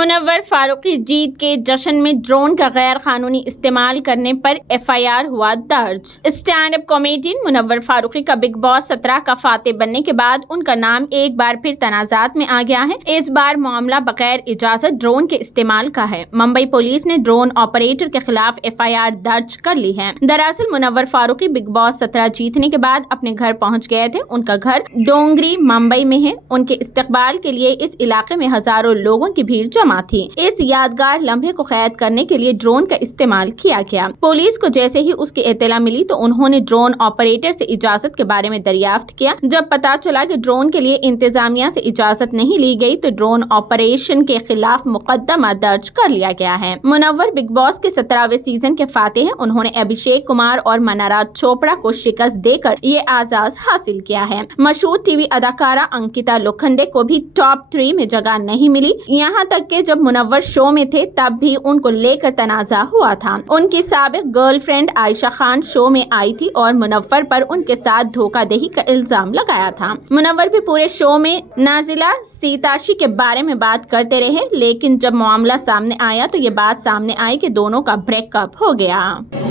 मुनव्वर फारूकी जीत के जश्न में ड्रोन का गैर कानूनी इस्तेमाल करने पर FIR हुआ दर्ज। Stand up comedian Munawar Faruqui का बिग बॉस 17 का फातेह बनने के बाद उनका नाम एक बार फिर तनाजात में आ गया है। इस बार मामला बगैर इजाजत ड्रोन के इस्तेमाल का है। मुंबई पुलिस ने ड्रोन ऑपरेटर के खिलाफ FIR दर्ज कर ली है। दरअसल मुनव्वर फारूकी बिग बॉस 17 जीतने के बाद अपने घर पहुँच गए थे। उनका घर डोंगरी मुंबई में है। उनके इस्तकबाल के लिए इस इलाके में हजारों लोगों की भीड़ जमा थी। इस यादगार लम्हे को कैद करने के लिए ड्रोन का इस्तेमाल किया गया। पुलिस को जैसे ही उसकी इत्तला मिली तो उन्होंने ड्रोन ऑपरेटर से इजाजत के बारे में दरियाफ्त किया। जब पता चला कि ड्रोन के लिए इंतजामिया से इजाजत नहीं ली गई तो ड्रोन ऑपरेशन के खिलाफ मुकदमा दर्ज कर लिया गया है। मुनव्वर बिग बॉस के 17वें सीजन के फातेह हैं। उन्होंने अभिषेक कुमार और मनाराज चोपड़ा को शिकस्त देकर ये आजाद हासिल किया है। मशहूर टीवी अदाकारा अंकिता लोखंडे को भी टॉप 3 में जगह नहीं मिली। यहाँ तक कि जब मुनव्वर शो में थे तब भी उनको लेकर तनाजा हुआ था। उनकी साबिक गर्लफ्रेंड आयशा खान शो में आई थी और मुनव्वर पर उनके साथ धोखाधड़ी का इल्जाम लगाया था। मुनव्वर भी पूरे शो में नाजिला सीताशी के बारे में बात करते रहे, लेकिन जब मामला सामने आया तो ये बात सामने आई कि दोनों का ब्रेकअप हो गया।